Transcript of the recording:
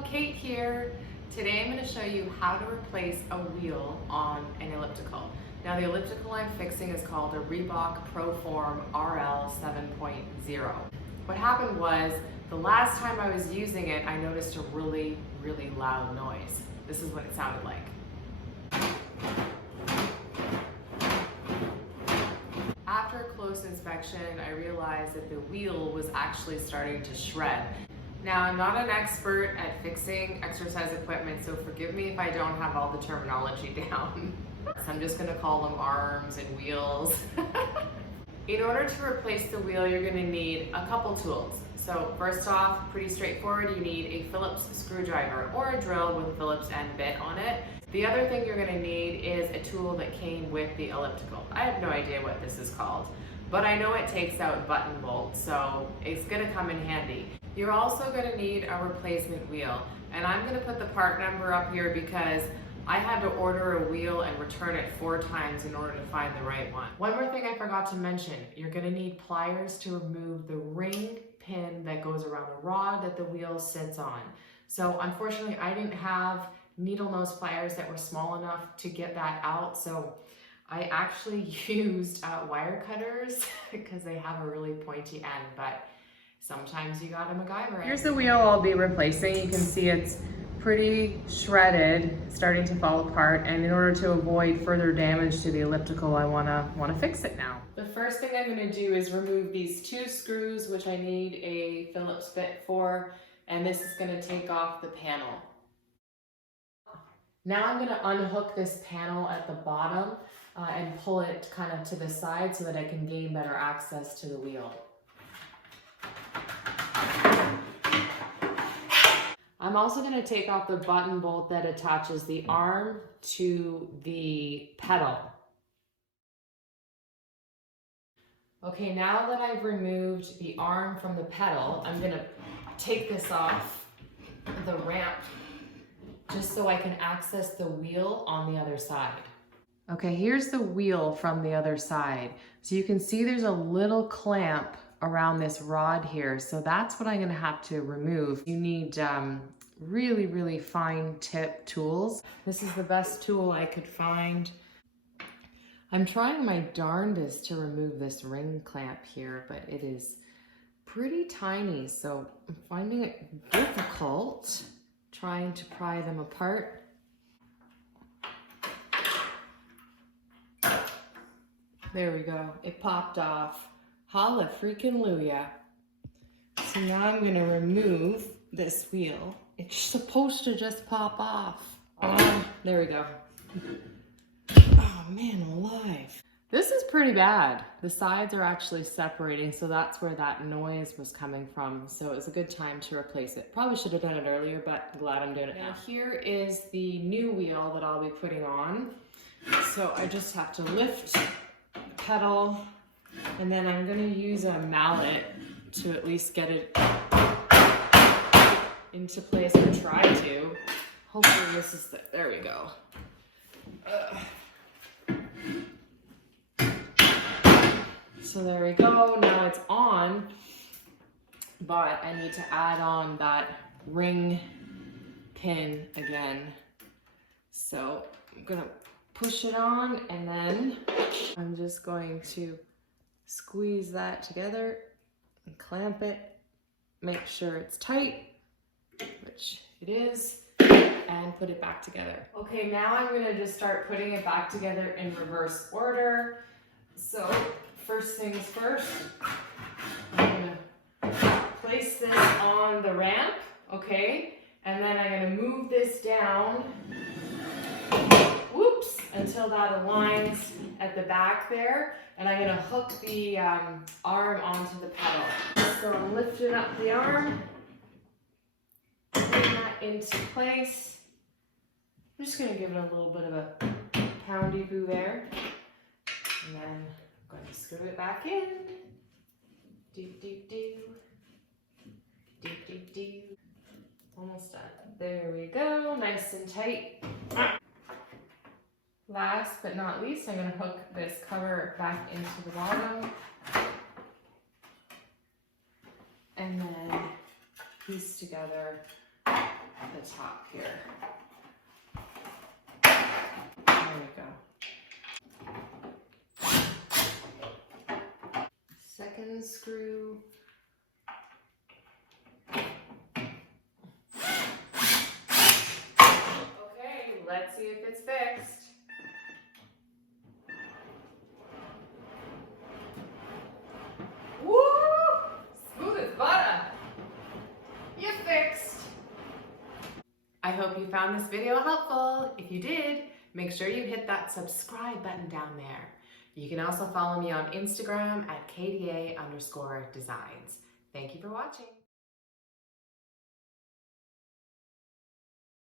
Hello, Kate here. Today I'm going to show you how to replace a wheel on an elliptical. Now the elliptical I'm fixing is called a Reebok Proform RL 7.0. What happened was, the last time I was using it, I noticed a really loud noise. This is what it sounded like. After a close inspection, I realized that the wheel was actually starting to shred. Now, I'm not an expert at fixing exercise equipment, so forgive me if I don't have all the terminology down. So I'm just gonna call them arms and wheels. In order to replace the wheel, you're gonna need a couple tools. So first off, pretty straightforward, you need a Phillips screwdriver or a drill with a Phillips end bit on it. The other thing you're gonna need is a tool that came with the elliptical. I have no idea what this is called, but I know it takes out button bolts, so it's gonna come in handy. You're also gonna need a replacement wheel, and I'm gonna put the part number up here because I had to order a wheel and return it 4 times in order to find the right one. One more thing I forgot to mention, you're gonna need pliers to remove the ring pin that goes around the rod that the wheel sits on. So unfortunately, I didn't have needle nose pliers that were small enough to get that out, so I actually used wire cutters because they have a really pointy end, but sometimes you gotta MacGyver it. Here's the wheel I'll be replacing. You can see it's pretty shredded, starting to fall apart, and in order to avoid further damage to the elliptical, I wanna fix it now. The first thing I'm gonna do is remove these 2 screws, which I need a Phillips bit for, and this is gonna take off the panel. Now I'm gonna unhook this panel at the bottom and pull it kind of to the side so that I can gain better access to the wheel. I'm also going to take off the button bolt that attaches the arm to the pedal. Okay, now that I've removed the arm from the pedal, I'm going to take this off the ramp just so I can access the wheel on the other side. Okay, here's the wheel from the other side. So you can see there's a little clamp around this rod here. So that's what I'm gonna have to remove. You need really fine tip tools. This is the best tool I could find. I'm trying my darndest to remove this ring clamp here, but it is pretty tiny. So I'm finding it difficult trying to pry them apart. There we go, it popped off. Holla freaking Luya. So now I'm gonna remove this wheel. It's supposed to just pop off. There we go. Oh man alive. This is pretty bad. The sides are actually separating, so that's where that noise was coming from. So it's a good time to replace it. Probably should have done it earlier, but glad I'm doing it now. Here is the new wheel that I'll be putting on. So I just have to lift pedal, and then I'm going to use a mallet to at least get it into place, or try to. Hopefully this is there we go. So there we go, now it's on, but I need to add on that ring pin again. So I'm gonna push it on, and then I'm just going to squeeze that together and clamp it, make sure it's tight, which it is, and put it back together. Okay, now I'm gonna just start putting it back together in reverse order. So first things first, I'm gonna place this on the ramp, okay? And then I'm gonna move this down, whoops, until that aligns at the back there. And I'm gonna hook the arm onto the pedal. So I'm lifting up the arm, putting that into place. I'm just gonna give it a little bit of a poundy boo there. And then I'm going to screw it back in. Almost done. There we go, nice and tight. Last but not least, I'm going to hook this cover back into the bottom. And then piece together the top here. There we go. Second screw. Okay, let's see if it's fixed. Woo! Smooth as butter. You're fixed. I hope you found this video helpful. If you did, make sure you hit that subscribe button down there. You can also follow me on Instagram at KDA_designs. Thank you for watching.